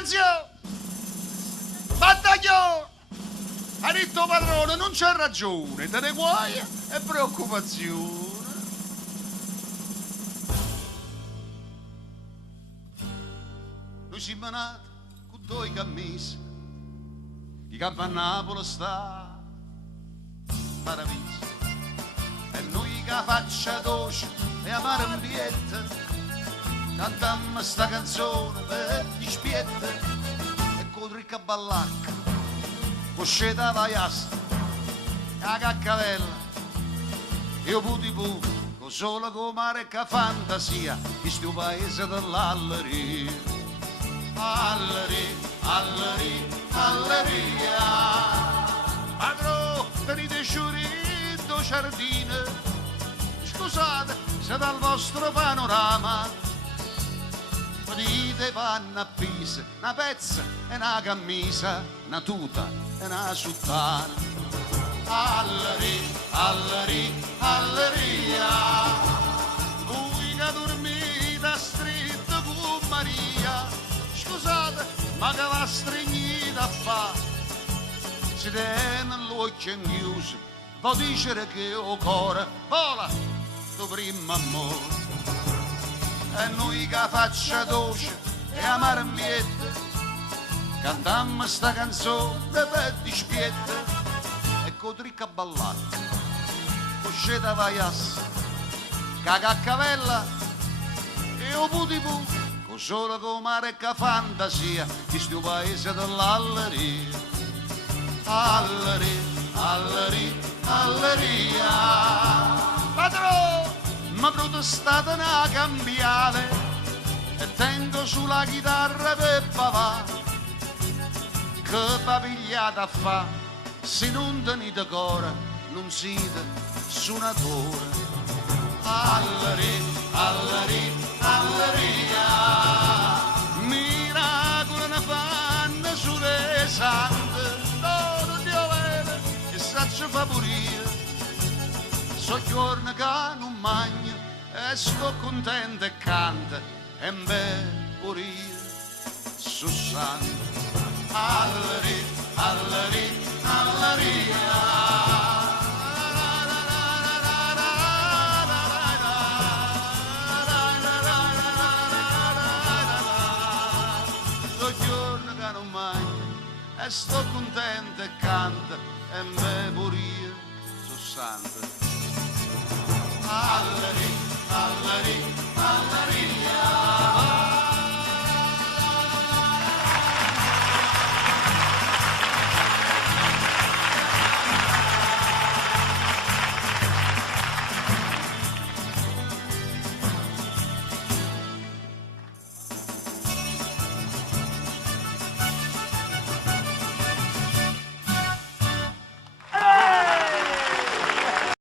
Silenzio! Battaglio! Ha detto padrone, non c'è ragione, te ne guai e preoccupazione. Noi siamo nati con due cammisi, i campi a Napoli sta paradiso, e noi che faccia dolce e amare ambiente, cantammo sta canzone per gli spietti, e con ricca ballacca, uscita la iasta, la caccavella, io puti puti, con solo con mare che fantasia, questo paese dell'alleria. Alleria, alleria, alleria. Padrò, tenete sciurito giardino, scusate se dal vostro panorama dite panna a pisa, una pezza e una camisa, una tuta e una sottana. Alleria, alleria, alleria. Voi che dormite stretto con Maria, scusate, ma che va stregnita a fa? Si tiene l'occhio chiuso, può dire che il cuore vola, tuo primo amore. E noi che faccia dolce e amare miette, cantammo sta canzone per dispiette, e con tricca ballacca, uscita vaiassa, cacaccavella e o puti puti, solo con mare che fantasia, questo paese dell'alleria. Alleria, alleria, alleria. Padrò, ma protestate una cambiale e tengo sulla chitarra per papà, che papigliata fa, se non tenete cuore, non siete suonatore. Alleria, alleria, alleria. Miracolo ne fanno sulle sante, no, non Dio vede, e saccio fa pure. So giorni che non mangio e sto contento e canto, e me pure io su santo. Alleria, alleria, alleria. Sto